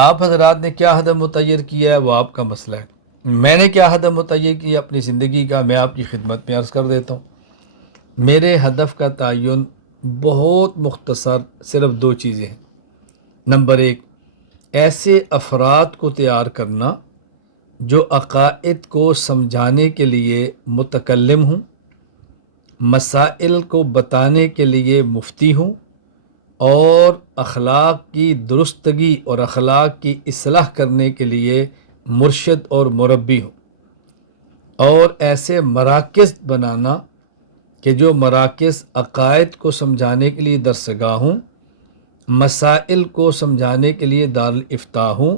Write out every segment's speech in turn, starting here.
آپ حضرات نے کیا ہدف متعین کیا ہے وہ آپ کا مسئلہ ہے، میں نے کیا ہدف متعین کیا اپنی زندگی کا میں آپ کی خدمت میں عرض کر دیتا ہوں۔ میرے ہدف کا تعین بہت مختصر صرف دو چیزیں ہیں۔ نمبر ایک، ایسے افراد کو تیار کرنا جو عقائد کو سمجھانے کے لیے متکلم ہوں، مسائل کو بتانے کے لیے مفتی ہوں، اور اخلاق کی درستگی اور اخلاق کی اصلاح کرنے کے لیے مرشد اور مربی ہوں، اور ایسے مراکز بنانا کہ جو مراکز عقائد کو سمجھانے کے لیے درسگاہ ہوں، مسائل کو سمجھانے کے لیے دارالافتاء ہوں،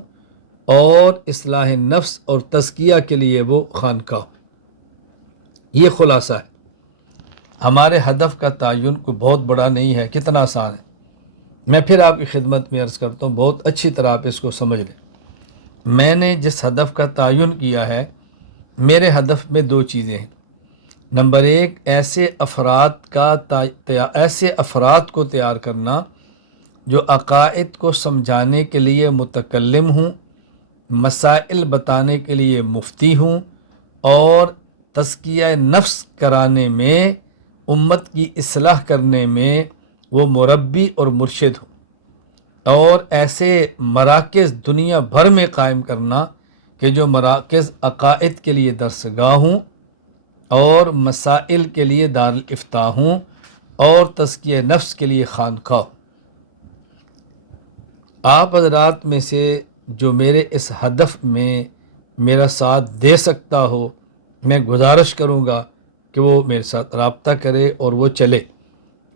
اور اصلاح نفس اور تزکیہ کے لیے وہ خانقاہ ہوں۔ یہ خلاصہ ہے۔ ہمارے ہدف کا تعین کوئی بہت بڑا نہیں ہے، کتنا آسان ہے۔ میں پھر آپ کی خدمت میں عرض کرتا ہوں، بہت اچھی طرح آپ اس کو سمجھ لیں۔ میں نے جس ہدف کا تعین کیا ہے، میرے ہدف میں دو چیزیں ہیں۔ نمبر ایک، ایسے افراد کو تیار کرنا جو عقائد کو سمجھانے کے لیے متکلم ہوں، مسائل بتانے کے لیے مفتی ہوں، اور تزکیہ نفس کرانے میں، امت کی اصلاح کرنے میں وہ مربی اور مرشد ہوں، اور ایسے مراکز دنیا بھر میں قائم کرنا کہ جو مراکز عقائد کے لیے درسگاہ ہوں، اور مسائل کے لیے دارالافتاء ہوں، اور تزکیہ نفس کے لیے خانقاہ ہوں۔ آپ حضرات میں سے جو میرے اس ہدف میں میرا ساتھ دے سکتا ہو، میں گزارش کروں گا کہ وہ میرے ساتھ رابطہ کرے اور وہ چلے۔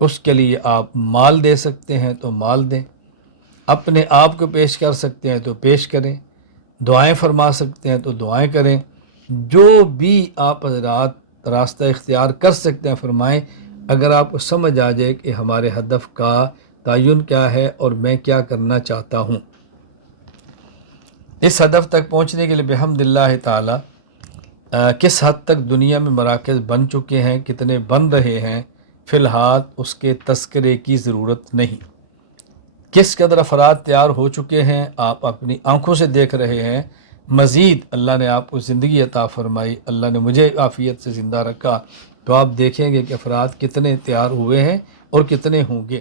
اس کے لیے آپ مال دے سکتے ہیں تو مال دیں، اپنے آپ کو پیش کر سکتے ہیں تو پیش کریں، دعائیں فرما سکتے ہیں تو دعائیں کریں، جو بھی آپ حضرات راستہ اختیار کر سکتے ہیں فرمائیں، اگر آپ کو سمجھ آ جائے کہ ہمارے ہدف کا تعین کیا ہے اور میں کیا کرنا چاہتا ہوں۔ اس ہدف تک پہنچنے کے لیے بحمداللہ تعالی کس حد تک دنیا میں مراکز بن چکے ہیں، کتنے بن رہے ہیں، فی الحال اس کے تذکرے کی ضرورت نہیں۔ کس قدر افراد تیار ہو چکے ہیں آپ اپنی آنکھوں سے دیکھ رہے ہیں۔ مزید اللہ نے آپ کو زندگی عطا فرمائی، اللہ نے مجھے عافیت سے زندہ رکھا، تو آپ دیکھیں گے کہ افراد کتنے تیار ہوئے ہیں اور کتنے ہوں گے۔